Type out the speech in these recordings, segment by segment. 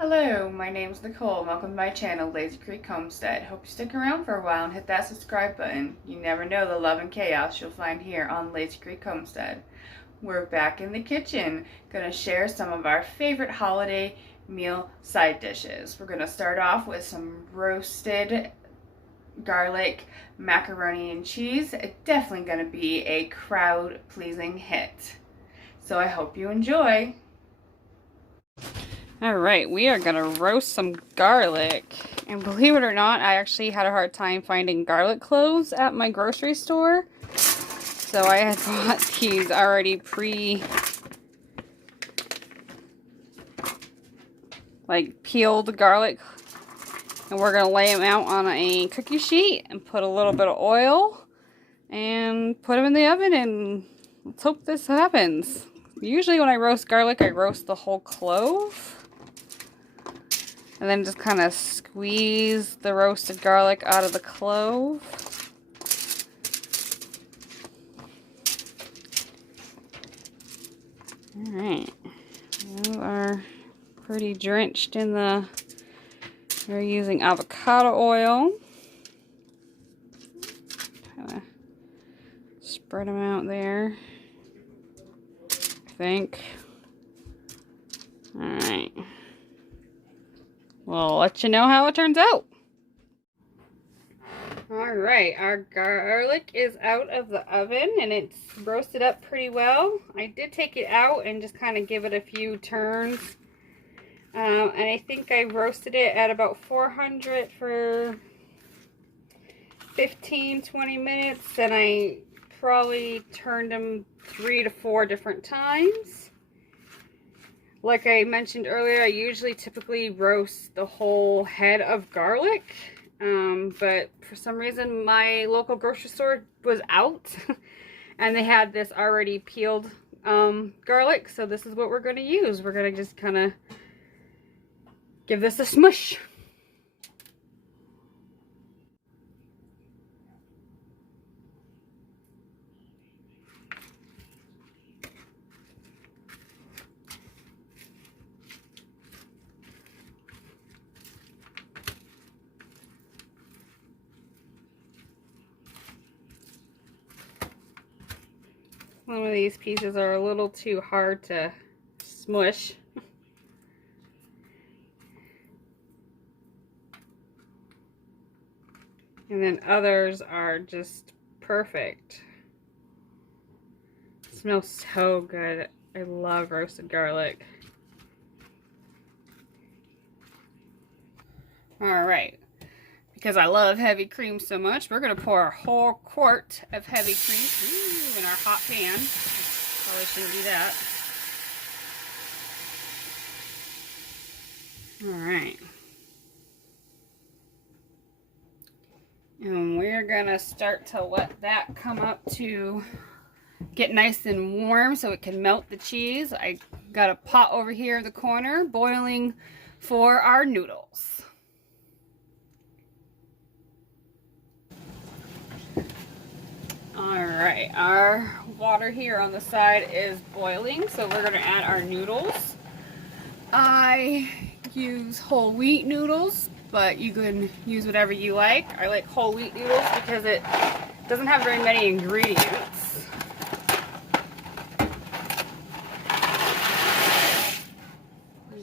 Hello, my name's Nicole and welcome to my channel, Lazy Creek Homestead. Hope you stick around for a while and hit that subscribe button. You never know the love and chaos you'll find here on Lazy Creek Homestead. We're back in the kitchen, gonna share some of our favorite holiday meal side dishes. We're gonna start off with some roasted garlic macaroni and cheese. It's definitely gonna be a crowd-pleasing hit. So I hope you enjoy. Alright, we are gonna roast some garlic. And believe it or not, I actually had a hard time finding garlic cloves at my grocery store. So I had bought these already peeled garlic. And we're gonna lay them out on a cookie sheet and put a little bit of oil and put them in the oven, and let's hope this happens. Usually when I roast garlic, I roast the whole clove. And then just kind of squeeze the roasted garlic out of the clove. Alright. We are pretty drenched in we're using avocado oil. Kind of spread them out there, I think. Alright. We'll let you know how it turns out. Alright, our garlic is out of the oven and it's roasted up pretty well. I did take it out and just kind of give it a few turns. And I think I roasted it at about 400 for 15-20 minutes, and I probably turned them 3 to 4 different times. Like I mentioned earlier, I typically roast the whole head of garlic, but for some reason my local grocery store was out and they had this already peeled garlic, so this is what we're going to use. We're going to just kind of give this a smush. Some of these pieces are a little too hard to smush. And then others are just perfect. It smells so good. I love roasted garlic. Alright. Because I love heavy cream so much, we're going to pour a whole quart of heavy cream in our hot pan. Probably shouldn't do that. Alright. And we're going to start to let that come up to get nice and warm so it can melt the cheese. I got a pot over here in the corner boiling for our noodles. Alright, our water here on the side is boiling, so we're going to add our noodles. I use whole wheat noodles, but you can use whatever you like. I like whole wheat noodles because it doesn't have very many ingredients.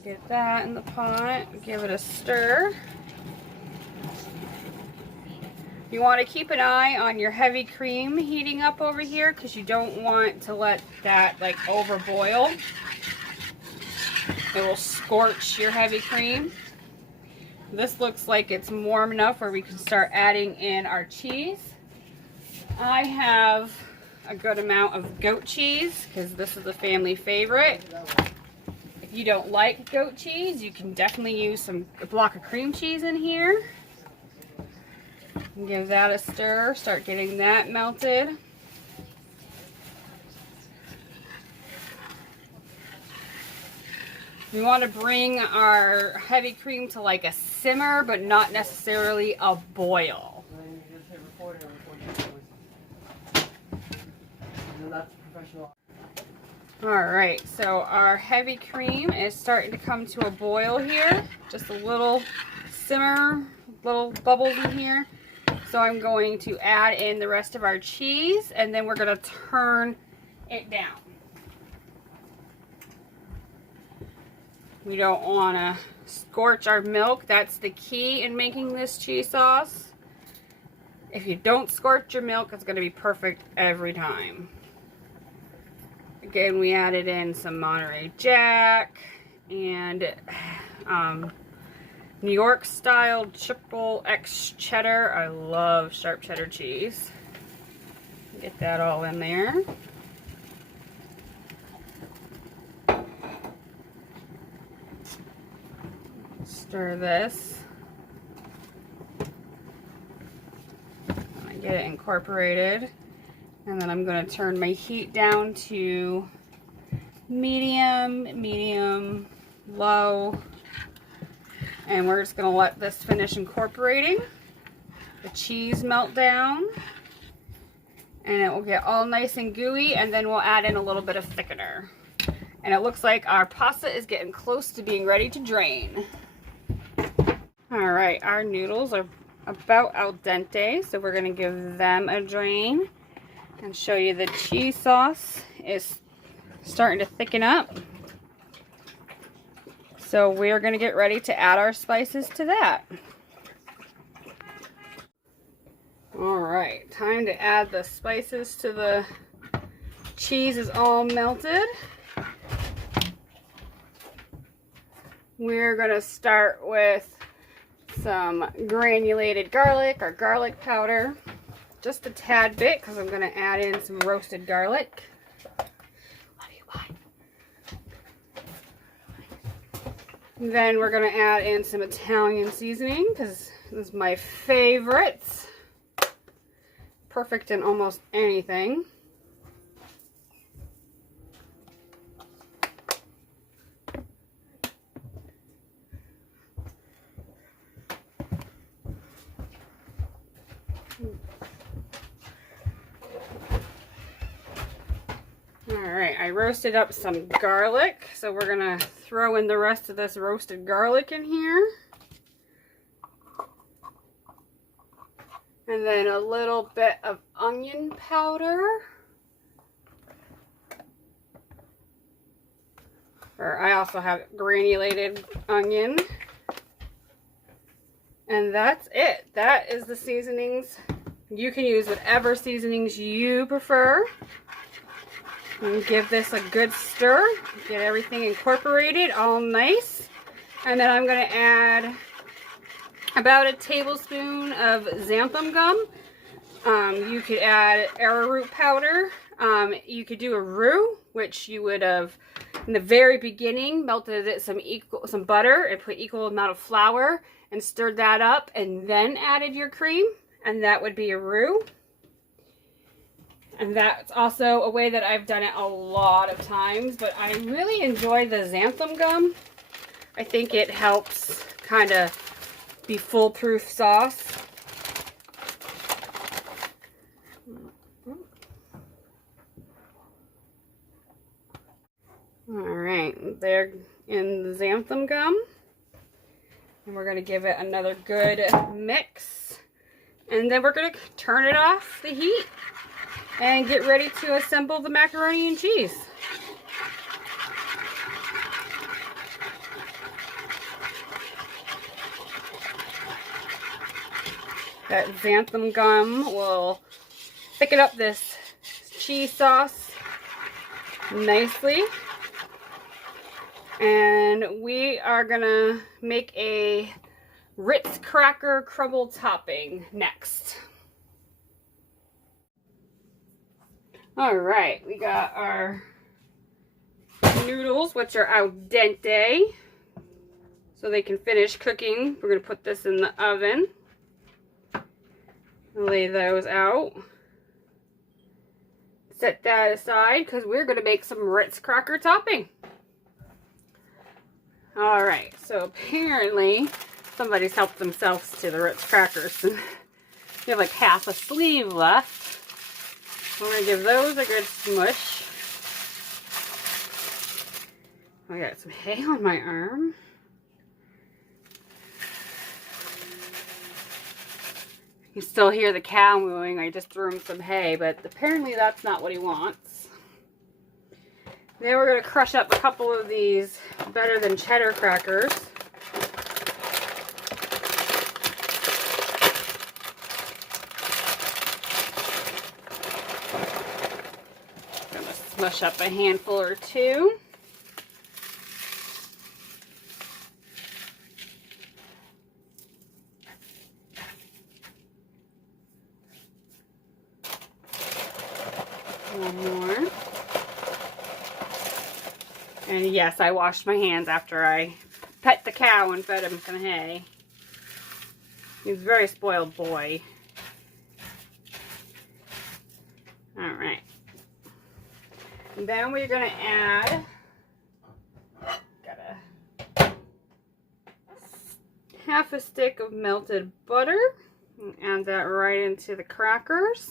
Get that in the pot, give it a stir. You want to keep an eye on your heavy cream heating up over here because you don't want to let that overboil. It will scorch your heavy cream. This looks like it's warm enough where we can start adding in our cheese. I have a good amount of goat cheese because this is a family favorite. If you don't like goat cheese, you can definitely use a block of cream cheese in here. And give that a stir, start getting that melted. We want to bring our heavy cream to like a simmer, but not necessarily a boil. Alright, so our heavy cream is starting to come to a boil here. Just a little simmer, little bubbles in here. So I'm going to add in the rest of our cheese, and then we're going to turn it down. We don't want to scorch our milk. That's the key in making this cheese sauce. If you don't scorch your milk, it's going to be perfect every time. Again, we added in some Monterey Jack and New York style triple X cheddar. I love sharp cheddar cheese. Get that all in there. Stir this. I get it incorporated. And then I'm going to turn my heat down to medium, low. And we're just going to let this finish incorporating. The cheese melt down. And it will get all nice and gooey. And then we'll add in a little bit of thickener. And it looks like our pasta is getting close to being ready to drain. Alright, our noodles are about al dente. So we're going to give them a drain. And show you the cheese sauce is starting to thicken up. So we're going to get ready to add our spices to that. Alright, time to add the spices to the cheese is all melted. We're going to start with some granulated garlic or garlic powder. Just a tad bit, because I'm going to add in some roasted garlic. Then we're going to add in some Italian seasoning, because this is my favorite. Perfect in almost anything. Alright, I roasted up some garlic, so we're going to throw in the rest of this roasted garlic in here. And then a little bit of onion powder. Or I also have granulated onion. And that's it. That is the seasonings. You can use whatever seasonings you prefer. And give this a good stir. Get everything incorporated all nice. And then I'm going to add about a tablespoon of xanthan gum. You could add arrowroot powder. You could do a roux, which you would have in the very beginning melted it some butter and put equal amount of flour and stirred that up and then added your cream, and that would be a roux. And that's also a way that I've done it a lot of times, but I really enjoy the xanthan gum. I think it helps kind of be foolproof sauce. Alright, there in the xanthan gum. And we're going to give it another good mix. And then we're going to turn it off the heat and get ready to assemble the macaroni and cheese. That xanthan gum will thicken up this cheese sauce nicely. And we are gonna make a Ritz cracker crumble topping next. Alright, we got our noodles, which are al dente, so they can finish cooking. We're gonna put this in the oven. Lay those out. Set that aside because we're going to make some Ritz cracker topping. Alright, so apparently somebody's helped themselves to the Ritz crackers. You have like half a sleeve left. We're going to give those a good smush. I got some hay on my arm. You still hear the cow mooing. I just threw him some hay, but apparently that's not what he wants. Then we're going to crush up a couple of these better than cheddar crackers. Gonna smush up a handful or two. One more. And yes, I washed my hands after I pet the cow and fed him some hay. He's a very spoiled boy. Alright. And then we're going to add half a stick of melted butter. And add that right into the crackers.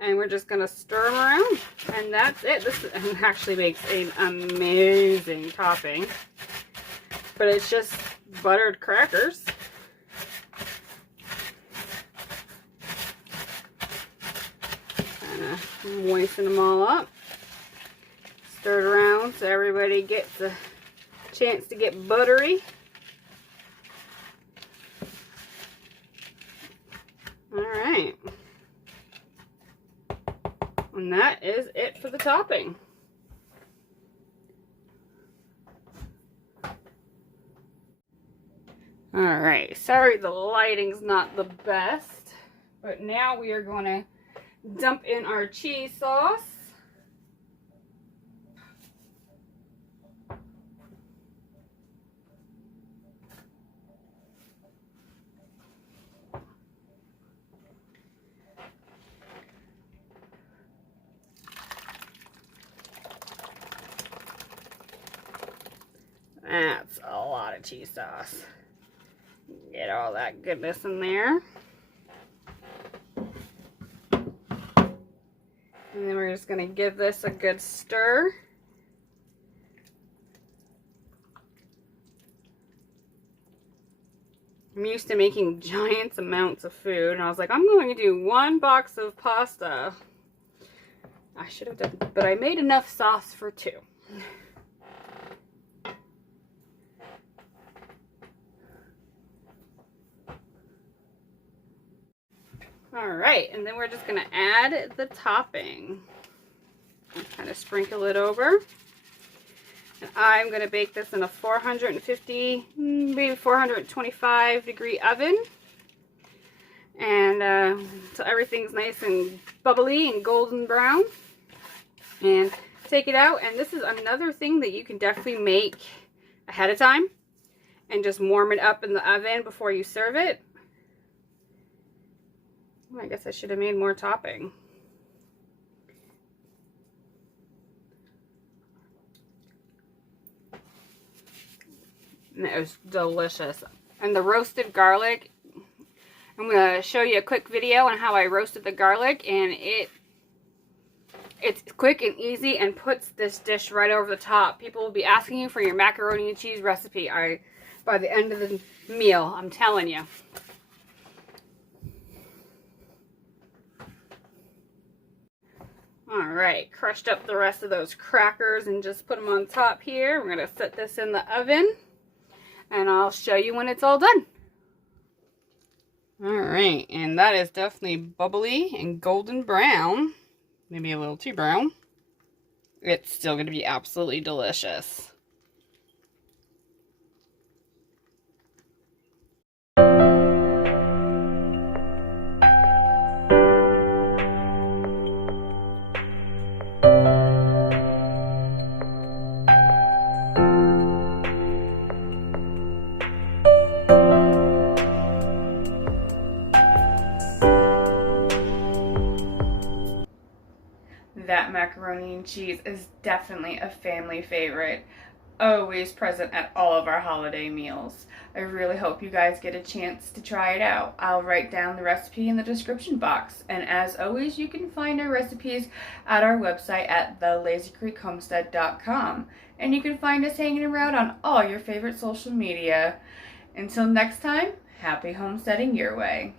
And we're just going to stir them around. And that's it. This actually makes an amazing topping. But it's just buttered crackers. Kind of moisten them all up. Stir it around so everybody gets a chance to get buttery. Alright. And that is it for the topping. Alright, sorry the lighting's not the best, but now we are going to dump in our cheese sauce. That's a lot of cheese sauce. Get all that goodness in there. And then we're just going to give this a good stir. I'm used to making giant amounts of food, and I was like, I'm going to do 1 box of pasta. I should have done, but I made enough sauce for 2. Alright, and then we're just going to add the topping. And kind of sprinkle it over. And I'm going to bake this in a 450, maybe 425 degree oven. And so everything's nice and bubbly and golden brown. And take it out, and this is another thing that you can definitely make ahead of time. And just warm it up in the oven before you serve it. I guess I should have made more topping. And it was delicious. And the roasted garlic, I'm going to show you a quick video on how I roasted the garlic, and it's quick and easy and puts this dish right over the top. People will be asking you for your macaroni and cheese recipe by the end of the meal, I'm telling you. Alright, crushed up the rest of those crackers and just put them on top here. We're going to set this in the oven, and I'll show you when it's all done. Alright, and that is definitely bubbly and golden brown. Maybe a little too brown. It's still going to be absolutely delicious. That macaroni and cheese is definitely a family favorite. always present at all of our holiday meals. I really hope you guys get a chance to try it out. I'll write down the recipe in the description box. And as always, you can find our recipes at our website at thelazycreekhomestead.com. And you can find us hanging around on all your favorite social media. Until next time, happy homesteading your way.